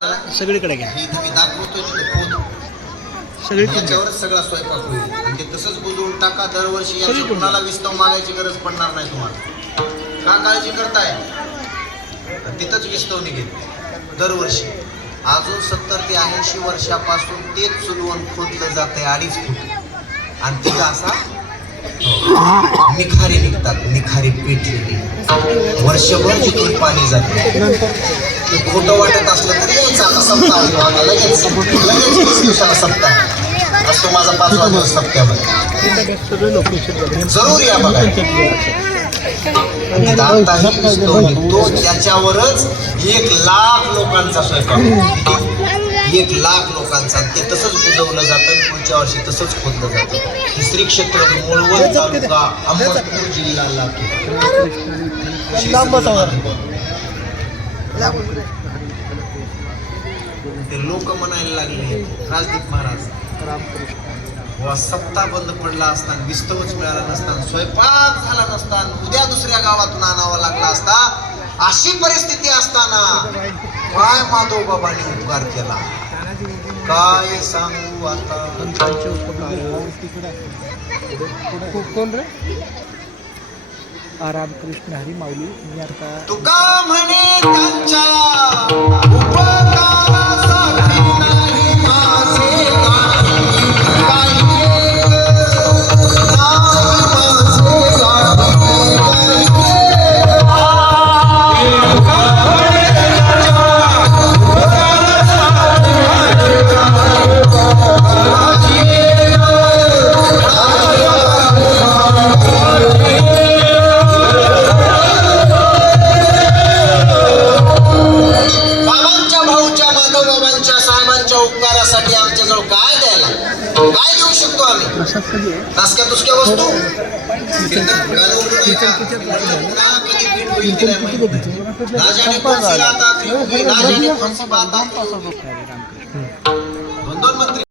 सगळीकडे घ्या. हे तुम्ही दाखवतोय तिथे पोत याच्यावरच सगळा स्वयंपाक होईल आणि ते तसंच बुजवून टाका. दरवर्षी याची कुणाला विस्तव मागायची गरज पडणार नाही तुम्हाला. का काळजी करताय? तिथंच विस्तव निघेल दरवर्षी. अजून 70 ते 80 वर्षापासून तेच चुलवून खोदलं जाते 2.5 फूट आणि तिथं असा निखारी निघतात. निखारी पेटलेली वर्षभर तिथून पाणी जाते. खोटं वाटत असलं तरी यायचं. आता सप्ताह लगेच 20 दिवसाला सप्ताह असतो माझा 5वा दिवस सप्त्यामध्ये. जरूर या बघा. तो त्याच्यावरच 1 लाख लोकांचा स्वयंपाक. 1 लाख लोकांचा ते तसंच बुजवलं जातं. पुढच्या वर्षी तसंच खोदलं जातं. तिसरी क्षेत्र मुळवण तालुका अहमदपूर जिल्हा ते लोक म्हणायला लागले राजदीप महाराज वा सप्ताह बंद पडला असताना विस्तवच मिळाला नसताना स्वयंपाक झाला नसताना उद्या दुसऱ्या गावातून आणावा लागला असता. अशी परिस्थिती असताना काय माधव बाबांनी उपकार केला काय सांगू आता. कोण रे? रामकृष्ण हरी माऊली. मी आता तुका म्हणे त्यांच्या उपकारासाठी नाही माझे उपकारासाठी आमच्याजवळ काय द्यायला काय देऊ शकतो आम्ही? नासक्या तुसक्या वस्तू राजाने कोणसी राहतात 2-2 मंत्री